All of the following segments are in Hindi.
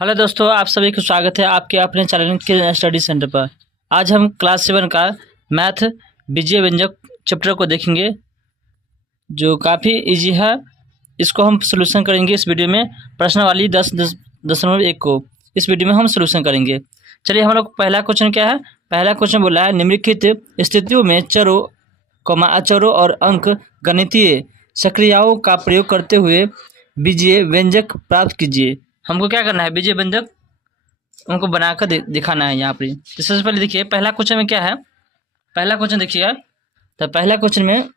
हेलो दोस्तों, आप सभी को स्वागत है आपके अपने चैनल के स्टडी सेंटर पर। आज हम क्लास 7 का मैथ बीजीय व्यंजक चैप्टर को देखेंगे जो काफ़ी इजी है। इसको हम सॉल्यूशन करेंगे इस वीडियो में। प्रश्नावली 10.1 को इस वीडियो में हम सॉल्यूशन करेंगे। चलिए, हम लोग पहला क्वेश्चन क्या है। पहला क्वेश्चन बोला है निम्नलिखित स्थितियों में चरों अचरों और अंक गणितीय सक्रियाओं का प्रयोग करते हुए बीजीय व्यंजक प्राप्त कीजिए। हमको क्या करना है, बीजीय व्यंजक उनको बनाकर दिखाना है यहाँ पे। तो सबसे पहले देखिए पहला क्वेश्चन में क्या है। पहला क्वेश्चन देखिए, तो पहला क्वेश्चन में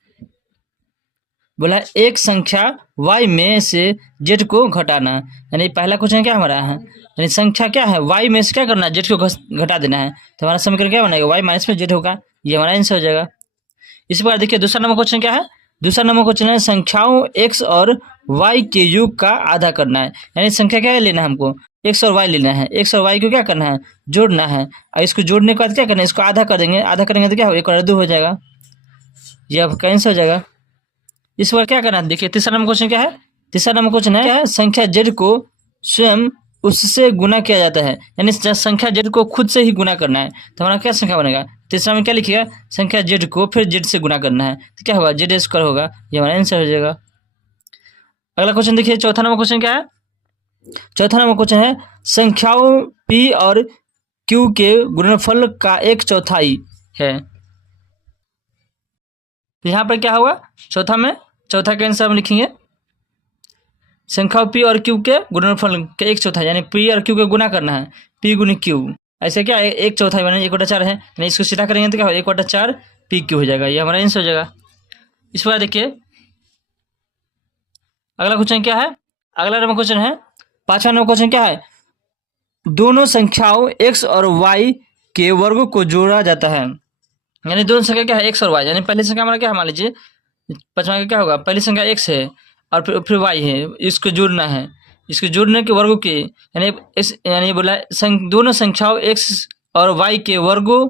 बोला एक संख्या y में से z को घटाना। यानी पहला क्वेश्चन क्या हमारा है, यानी संख्या क्या है y में से क्या करना है, z को घटा देना है। तो हमारा समीकरण क्या बनेगा, y माइनस में z होगा। ये हमारा आंसर हो जाएगा। इस बार देखिए दूसरा नंबर क्वेश्चन क्या है। दूसरा नंबर क्वेश्चन है संख्याओं x और y के योग का आधा करना है। यानी संख्या क्या लेना है, हमको x और y लेना है। x और y को क्या करना है, जोड़ना है। और इसको जोड़ने के बाद क्या करना है, इसको आधा कर देंगे। आधा करेंगे तो क्या होगा, 1 और 2 हो जाएगा। ये आपका आंसर हो जाएगा। इस बार क्या करना है, देखिए तीसरा नंबर क्वेश्चन क्या है। तीसरा नंबर क्वेश्चन है क्या है, संख्या z को स्वयं उससे गुना किया जाता है। यानी संख्या z को खुद से ही गुना करना है। तो हमारा क्या संख्या बनेगा, तीसरा में क्या लिखिएगा, संख्या z को फिर z से गुना करना है। तो क्या होगा, z स्क्वायर होगा। ये हमारा आंसर हो जाएगा। अगला क्वेश्चन देखिए, चौथा नंबर क्वेश्चन क्या है। चौथा नंबर क्वेश्चन है संख्याओं p और q के गुणनफल का 1/4 है। तो यहाँ पर क्या होगा, चौथा का आंसर हम लिखेंगे संख्या p और q के गुणनफल के 1/4, यानी p और q के गुना करना है। p गुनी q, ऐसे क्या है 1/4 बने 1/4 है। यानी इसको सीधा करेंगे तो क्या होगा, 1/4 p q हो जाएगा। ये हमारा आंसर हो जाएगा। इस बार देखिए अगला क्वेश्चन क्या है। अगला नंबर क्वेश्चन है, पांचवा नंबर क्वेश्चन क्या है, दोनों संख्याओं x और y के वर्गों को जोड़ा जाता है। यानी दोनों संख्या क्या है, x और y। यानी पहली संख्या हमारा क्या है, मान लीजिए पांचवा का क्या होगा, पहली संख्या x है और फिर y है। इसको जोड़ना है, इसको जोड़ने के वर्गों के, यानी बोला दोनों संख्याओं x और y के वर्गों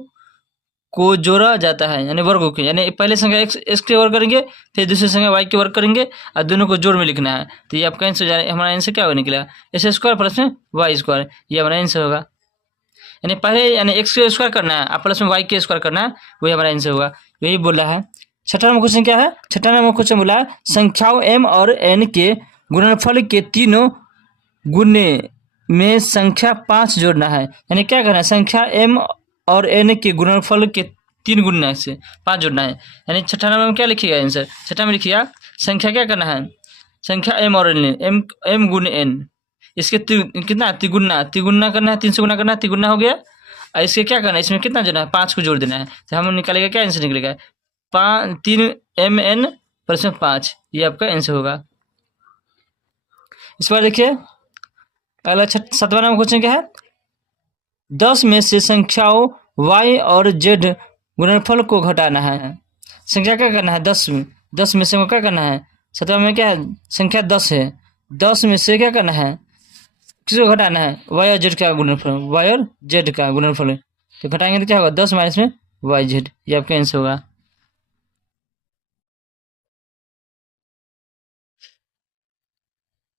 को जोड़ा जाता है। यानी वर्गों के, यानी पहले संख्या x के वर्ग करेंगे, फिर दूसरी संख्या y के वर्ग करेंगे और दोनों को जोड़ में लिखना है। तो ये आपका आंसर, हमारा आंसर क्या निकला, x स्क्वायर प्लस में y स्क्वायर। ये हमारा आंसर होगा। यानी पहले यानी x के स्क्वायर करना है और प्लस में y के स्क्वायर करना है, वही हमारा आंसर होगा। यही बोला है। छठा नंबर क्वेश्चन क्या है। छठा नंबर क्वेश्चन बोला है संख्याओं m और n के गुणनफल के तीनों गुणे में संख्या 5 जोड़ना है। यानी क्या करना है, संख्या m और n के गुणनफल के 3 गुणा से 5 जोड़ना है। यानी छठा नंबर में क्या लिखिएगा आंसर, छठा में लिखिएगा संख्या क्या करना है, संख्या m और n, m गुण n, इसके कितना तिगुना करना है, 3 से गुना करना है, तिगुना हो गया। और इसके क्या करना है, इसमें कितना जोड़ना है, 5 को जोड़ देना है। तो हम निकालेगा क्या आंसर निकलेगा, 3 mn प्लस में 5। ये आपका आंसर होगा। इस बार देखिए अगला सातवां नंबर क्वेश्चन क्या है, 10 में से संख्याओं y और z गुणनफल को घटाना है। संख्या क्या करना है, 10 में से क्या करना है, सातवां में क्या है, संख्या 10 है। 10 में से क्या करना है, किसको घटाना है, y और z का गुणनफल, y और z का गुणनफल। तो घटाएंगे तो क्या होगा, 10 माइनस में yz। ये आपका आंसर होगा।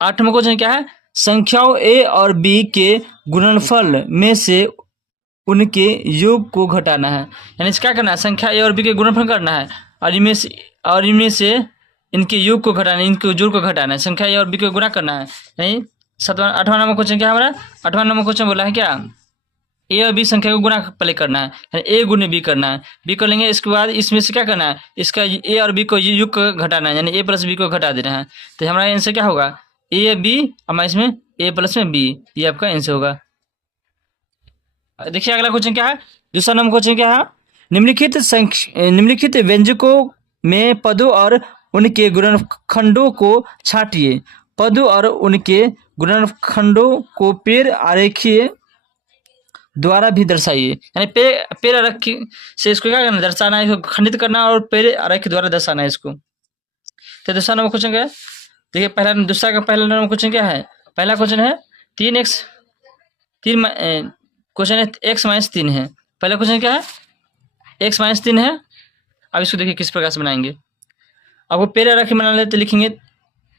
आठवां क्वेश्चन क्या है, संख्याओं a और b के गुणनफल में से उनके योग को घटाना है। यानी क्या करना है, संख्या a और b के गुणनफल करना है और इनमें से इनके योग को घटाना है, इनके जोड़ को घटाना है। संख्या a और b को गुणा करना है। यानी आठवां नंबर क्वेश्चन क्या है हमारा, आठवां नंबर क्वेश्चन बोला है क्या, ए और बी संख्या को गुणा पहले करना है। यानी ए गुने बी करना है, बी कर लेंगे। इसके बाद इसमें से क्या करना है, इसका ए और बी को योग को घटाना है, यानी ए प्लस बी को घटा देना है। तो हमारा आंसर क्या होगा, ए बी हमारा इसमें ए प्लस में बी। ये आपका आंसर होगा। देखिए अगला क्वेश्चन क्या है, दूसरा नंबर क्वेश्चन क्या है, निम्नलिखित व्यंजकों में पदों और उनके गुणनखंडों को छांटिए। पदों और उनके गुणनखंडों को पेड़ आरेखीय द्वारा भी दर्शाइए। यानी पेड़ आरेखी से इसको क्या करना, दर्शाना है, इसको खंडित करना और पेड़ आरेखी द्वारा दर्शाना है इसको। तो दूसरा नंबर क्वेश्चन क्या है, देखिए पहला नंबर क्वेश्चन क्या है। पहला क्वेश्चन है 3x, क्वेश्चन है x माइनस 3 है। पहला क्वेश्चन क्या है, x माइनस 3 है। अब इसको देखिए किस प्रकार से बनाएंगे। आपको पेड़ आरेखी बनाना है तो लिखेंगे,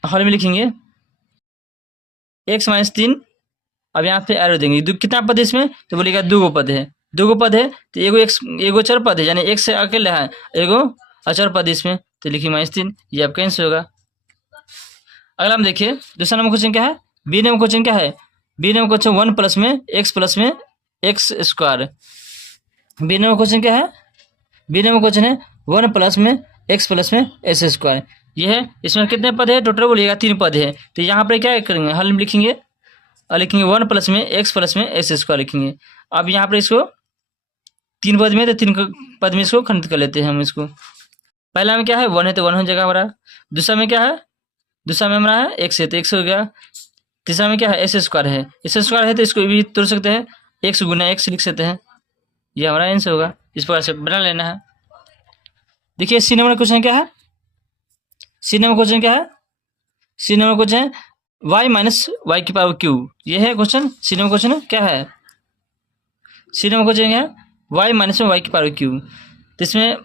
हॉल में लिखेंगे x माइनस 3 अब यहाँ पे एरो देंगे, कितना पद है इसमें, तो बोलेगा 2 पद है, 2 पद है तो एगो चर पद है, यानी एक से अकेले है, एगो अचर पद इसमें, तो लिखिए -3, ये आपका आंसर होगा। अगला हम देखिए दूसरा नंबर क्वेश्चन क्या है, बी नंबर क्वेश्चन क्या है, बी नंबर क्वेश्चन 1 प्लस में x square. B number question क्या है, बी नंबर क्वेश्चन है 1 प्लस में एस स्क्वायर। ये है, इसमें कितने पद है टोटल बोलिएगा, 3 पद है। तो यहाँ पर क्या करेंगे, हल में लिखेंगे और लिखेंगे 1 प्लस में एक्स स्क्वायर लिखेंगे। अब यहाँ पर इसको 3 पद में, तो 3 पद में इसको खंडित कर लेते हैं हम इसको। पहला में क्या है 1 है तो 1 हो जाएगा हमारा, दूसरा में क्या है, दूसरा में हमारा है एक्स है तो एक्स हो गया, तीसरा में क्या है एस स्क्वायर है, एस स्क्वायर है तो इसको भी तोड़ सकते हैं, एक्स गुना एक्स लिख सकते हैं, ये हमारा आंसर होगा। इस प्रकार से बना लेना है। देखिए सी नंबर क्वेश्चन क्या है, सी नंबर क्वेश्चन क्या है, सी नंबर क्वेश्चन है y माइनस वाई की पावर क्यू। ये है क्वेश्चन, सी नंबर क्वेश्चन क्या है, सी नंबर क्वेश्चन क्या है y माइनस वाई की पावर क्यू। तो इसमें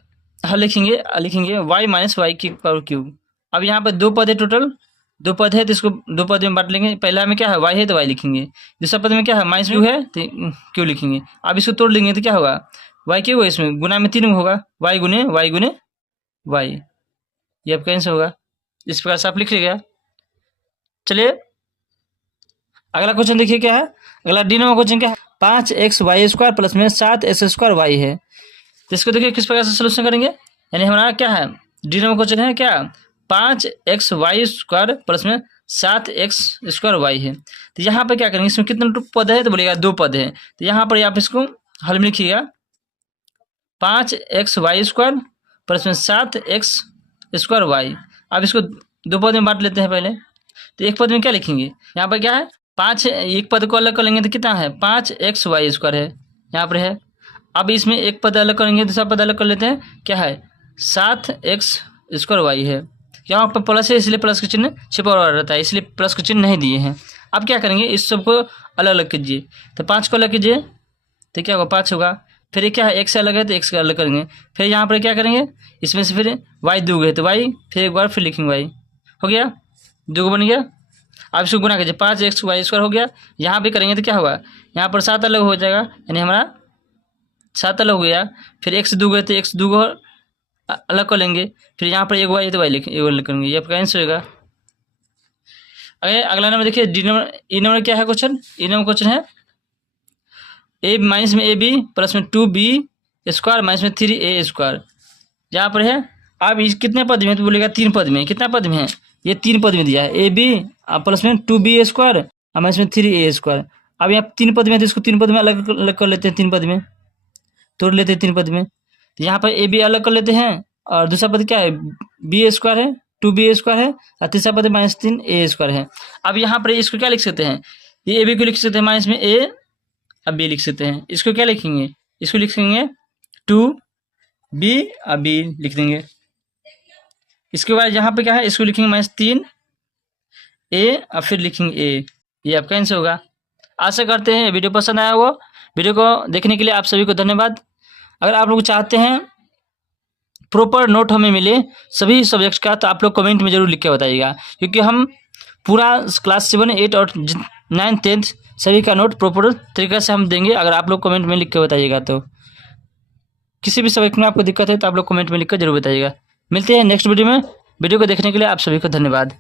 हल लिखेंगे y माइनस वाई की पावर क्यू। अब यहाँ पर 2 पद है टोटल, 2 पद है तो इसको 2 पद में बांट लेंगे। पहला में क्या है y है तो y लिखेंगे, दूसरा पद में क्या है माइनस क्यू है तो क्यू लिखेंगे। अब इसको तोड़ लेंगे तो क्या होगा, y क्यू है, इसमें गुना में 3 होगा, y गुने y, ये आपका आंसर होगा। इस प्रकार से आप लिख लीजिएगा। चलिए अगला क्वेश्चन देखिए क्या है, अगला डी नंबर क्वेश्चन क्या है, 5xy स्क्वायर प्लस में 7s स्क्वायर y है। तो इसको देखिए किस प्रकार से सोल्यूशन करेंगे, यानी हमारा क्या है, डी नंबर क्वेश्चन है क्या 5xy स्क्वायर प्लस में 7x स्क्वायर y है। तो यहाँ पर क्या करेंगे, इसमें कितने पद है, तो बोलेगा 2 पद है। तो यहाँ पर आप इसको हल में लिखिएगा 5xy स्क्वायर प्लस में 7x स्क्वायर y। अब इसको 2 पद में बांट लेते हैं पहले। तो एक पद में क्या लिखेंगे, यहाँ पर क्या है 5, एक पद को अलग कर लेंगे तो कितना है 5xy स्क्वायर है, यहाँ पर है। अब इसमें एक पद अलग करेंगे, दूसरा पद अलग कर लेते हैं, क्या है 7x स्क्वायर y है। यहाँ पर प्लस है इसलिए प्लस का चिन्ह छिपा हुआ रहता है, इसलिए प्लस का चिन्ह नहीं दिए हैं। अब क्या करेंगे, इस सबको अलग अलग कीजिए, तो 5 को अलग कीजिए तो क्या होगा 5 होगा। फिर क्या है x से अलग है तो x का अलग करेंगे। फिर यहाँ पर क्या करेंगे, इसमें से फिर y 2 है तो y, फिर एक बार फिर लिखेंगे y, हो गया 2 बन गया। अब इसको गुना कीजिए 5xy स्क्वायर हो गया। यहाँ भी करेंगे तो क्या होगा, यहाँ पर 7 अलग हो जाएगा, यानी हमारा 7 अलग हो गया। फिर x 2 गए तो x 2 को अलग कर लेंगे, फिर यहाँ पर एक y है तो y अलग करेंगे, ये आपका आंसर होगा। अगला नंबर देखिए डी नंबर, ई नंबर क्या है क्वेश्चन, ई नंबर क्वेश्चन है a माइनस में ab प्लस में 2b स्क्वायर माइनस में 3a स्क्वायर। यहाँ पर है अब इस कितने पद में, तो बोलेगा 3 पद में, कितना पद में है, ये 3 पद में दिया है ab प्लस में 2b स्क्वायर और माइनस में 3a स्क्वायर। अब यहाँ 3 पद में तो इसको 3 पद में अलग अलग कर लेते हैं, 3 पद में तोड़ लेते हैं 3 पद में। तो यहाँ पर ए बी अलग कर लेते हैं और दूसरा पद क्या है बी स्क्वायर है, 2b स्क्वायर है और तीसरा पद -3a स्क्वायर है। अब यहाँ पर इसको क्या लिख सकते हैं, ये ए बी को लिख सकते हैं माइनस में a, अब b लिख सकते हैं। इसको क्या लिखेंगे, इसको लिखेंगे 2b और b लिख देंगे। इसके बाद यहाँ पे क्या है, इसको लिखेंगे -3a और फिर लिखेंगे a, ये आपका आंसर होगा। आशा करते हैं वीडियो पसंद आया हो। वीडियो को देखने के लिए आप सभी को धन्यवाद। अगर आप लोग चाहते हैं प्रॉपर नोट हमें मिले सभी सब्जेक्ट का, तो आप लोग कमेंट में जरूर लिख के बताइएगा, क्योंकि हम पूरा क्लास 7, 8 और 9, 10 सभी का नोट प्रॉपर तरीके से हम देंगे। अगर आप लोग कमेंट में लिख के बताइएगा, तो किसी भी सब्जेक्ट में आपको दिक्कत है तो आप लोग कमेंट में लिख कर जरूर बताइएगा। मिलते हैं नेक्स्ट वीडियो में। वीडियो को देखने के लिए आप सभी को धन्यवाद।